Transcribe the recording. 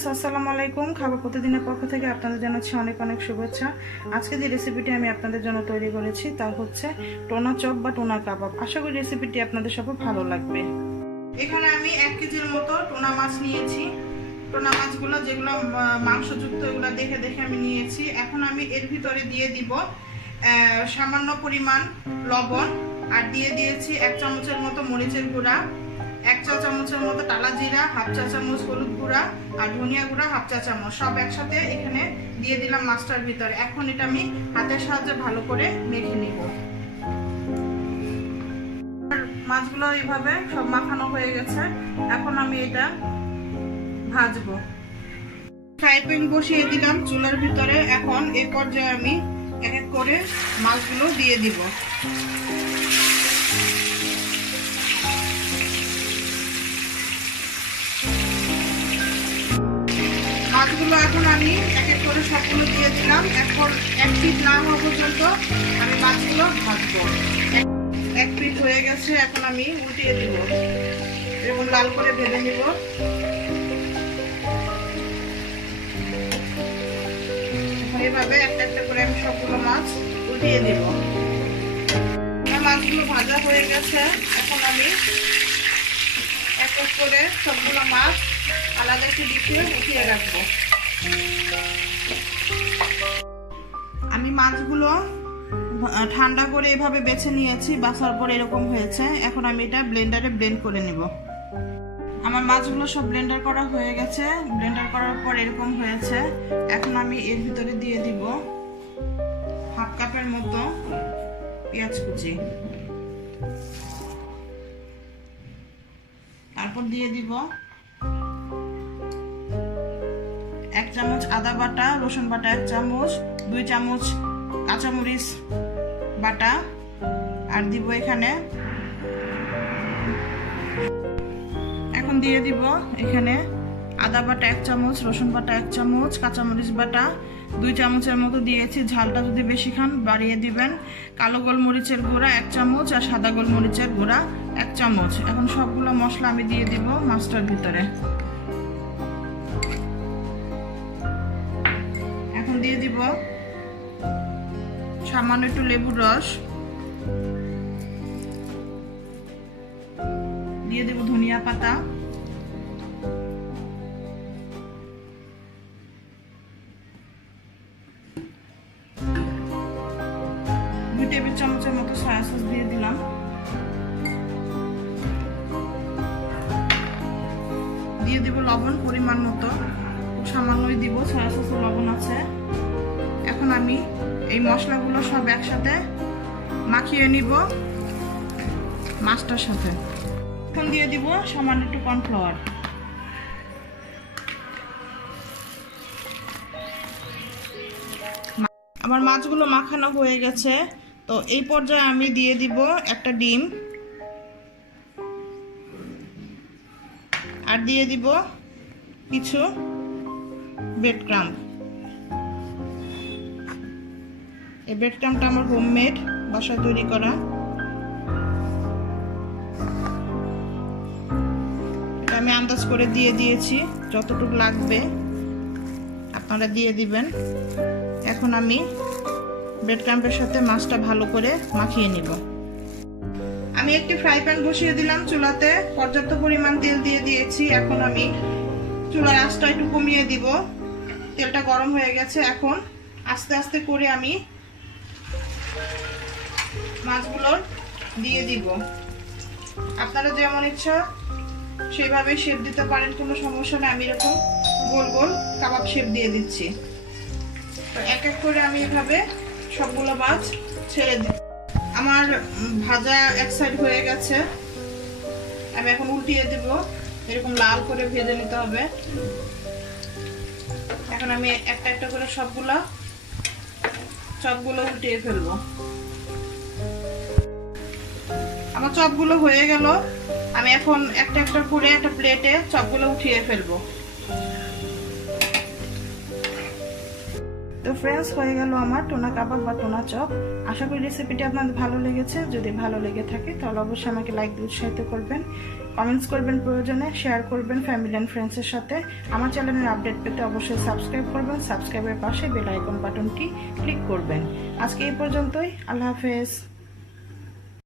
Viewers আসসালামু আলাইকুম। খাবার প্রতিদিনের পক্ষ থেকে আপনাদের জানাচ্ছি অনেক অনেক শুভেচ্ছা। আজকে যে রেসিপিটি আমি আপনাদের জন্য তৈরি করেছি তা হচ্ছে টোনা চপ বা টোনা কাবাব। আশা করি রেসিপিটি আপনাদের সবার ভালো লাগবে। এখানে আমি 1 কেজির মতো টোনা মাছ নিয়েছি। টোনা মাছগুলো যেগুলো মাংসযুক্ত এগুলো দেখে দেখে আমি নিয়েছি। এখন আমি এর ভিতরে দিয়ে দিব সামান্য পরিমাণ লবণ, আর দিয়ে দিয়েছি 1 চামচের মতো মরিচের গুঁড়া, 1 চা চামচের মতো টালা জিরা, 1/2 চা চামচ হলুদ গুঁড়া আর ধনিয়া গুঁড়া 1/2 চা চামচ, সব একসাথে এখানে দিয়ে দিলাম মাছটার ভিতরে। এখন এটা আমি হাতের সাহায্যে ভালো করে মেখে নিব। মাছগুলো এইভাবে সব মাখানো হয়ে গেছে। এখন আমি এটা ভাজবো। ফ্রাই প্যান বসিয়ে দিলাম চুলার ভিতরে। এখন এই পর্যায়ে আমি এক এক করে মাছগুলো দিয়ে দিব। মাছগুলো এখন আমি এক এক করে সবগুলো দিয়ে দিলাম। এখন 1 পিঠ না হওয়া পর্যন্ত আমি মাছগুলো ভাজবো। 1 পিঠ হয়ে গেছে, এখন আমি উল্টিয়ে দিব, এরকম লাল করে ভেজে নিব। এইভাবে একটা একটা করে আমি সবগুলো মাছ উল্টিয়ে দিব। মাছগুলো ভাজা হয়ে গেছে। এখন আমি এক এক করে সবগুলো মাছ আলাদা একটু ডিশে উঠিয়ে রাখবো। আমি মাছগুলো ঠান্ডা করে এভাবে বেছে নিয়েছি, বাছার পর এরকম হয়েছে। এখন আমি এটা ব্লেন্ডারে ব্লেন্ড করে নেব। আমার মাছগুলো সব ব্লেন্ডার করা হয়ে গেছে। ব্লেন্ডার করার পর এরকম হয়েছে। এখন আমি এর ভিতরে দিয়ে দিব 1/2 কাপের মতো পেঁয়াজ কুচি, তারপর দিয়ে দিব 1 চামচ আদা বাটা, রসুন বাটা 1 চামচ, 2 চামচ কাঁচামরিচ বাটা, আর দিব এখানে এখন দিয়ে দিব এখানে আদা বাটা 1 চামচ, রসুন বাটা 1 চামচ, কাঁচামরিচ বাটা 2 চামচের মতো দিয়েছি। ঝালটা যদি বেশি খান বাড়িয়ে দিবেন। কালো গোলমরিচের গুঁড়া 1 চামচ আর সাদা গোলমরিচের গুঁড়া 1 চামচ। এখন সবগুলো মশলা আমি দিয়ে দিব মাছটার ভিতরে। এখন দিয়ে দিব সামান্য একটু লেবুর রস, দিয়ে দেব ধনিয়া পাতা, টেবিল চামচের মতো সয়া সস দিয়ে দিলাম। দিয়ে দিব লবণ পরিমাণ মতো, সামান্যই দিব, সয়া সসে লবণ আছে। এখন আমি এই মশলাগুলো সব একসাথে মাখিয়ে নিব মাছটার সাথে। এখন দিয়ে দিব সামান্য একটু কর্নফ্লাওয়ার। আমার মাছগুলো মাখানো হয়ে গেছে। তো এই পর্যায়ে আমি দিয়ে দিব একটা ডিম, আর দিয়ে দিব কিছু ব্রেড ক্রাম্ব। এই ব্রেড ক্রাম্বটা আমার হোমমেড, বাসায় তৈরি করা। এটা আমি আন্দাজ করে দিয়ে দিয়েছি, যতটুকু লাগবে আপনারা দিয়ে দিবেন। এখন আমি ব্রেড ক্রাম্বের সাথে মাছটা ভালো করে মাখিয়ে নিব। আমি একটি ফ্রাই প্যান বসিয়ে দিলাম চুলাতে, পর্যাপ্ত পরিমাণ তেল দিয়ে দিয়েছি। এখন আমি চুলার আঁচটা একটু কমিয়ে দিব। তেলটা গরম হয়ে গেছে। এখন আস্তে আস্তে করে আমি মাছগুলো দিয়ে দিব। আপনারা যেমন ইচ্ছা সেইভাবে শেপ দিতে পারেন, কোনো সমস্যা নেই। আমি এরকম গোল গোল কাবাব শেপ দিয়ে দিচ্ছি। তো এক এক করে আমি এভাবে সবগুলো মাছ ছেড়ে দিই। আমার ভাজা এক সাইড হয়ে গেছে। আমি এখন উল্টিয়ে দেব, এরকম লাল করে ভেজে নিতে হবে। এখন আমি একটা একটা করে চপগুলো উল্টিয়ে ফেলবো। আমার চপগুলো হয়ে গেল। আমি এখন একটা একটা করে একটা প্লেটে চপগুলো উঠিয়ে ফেলবো। তো ফ্রেন্ডস, হয়ে গেল আমার টোনা কাবাব বা টোনা চপ। আশা করি রেসিপিটি আপনাদের ভালো লেগেছে। যদি ভালো লেগে থাকে তাহলে অবশ্যই আমাকে লাইক দিয়ে উৎসাহিত করবেন, কমেন্টস করবেন, প্রয়োজনে শেয়ার করবেন ফ্যামিলি অ্যান্ড ফ্রেন্ডসের সাথে। আমার চ্যানেলের আপডেট পেতে অবশ্যই সাবস্ক্রাইব করবেন, সাবস্ক্রাইবের পাশে বেল আইকন বাটনটি ক্লিক করবেন। আজকে এই পর্যন্তই, আল্লাহ হাফেজ।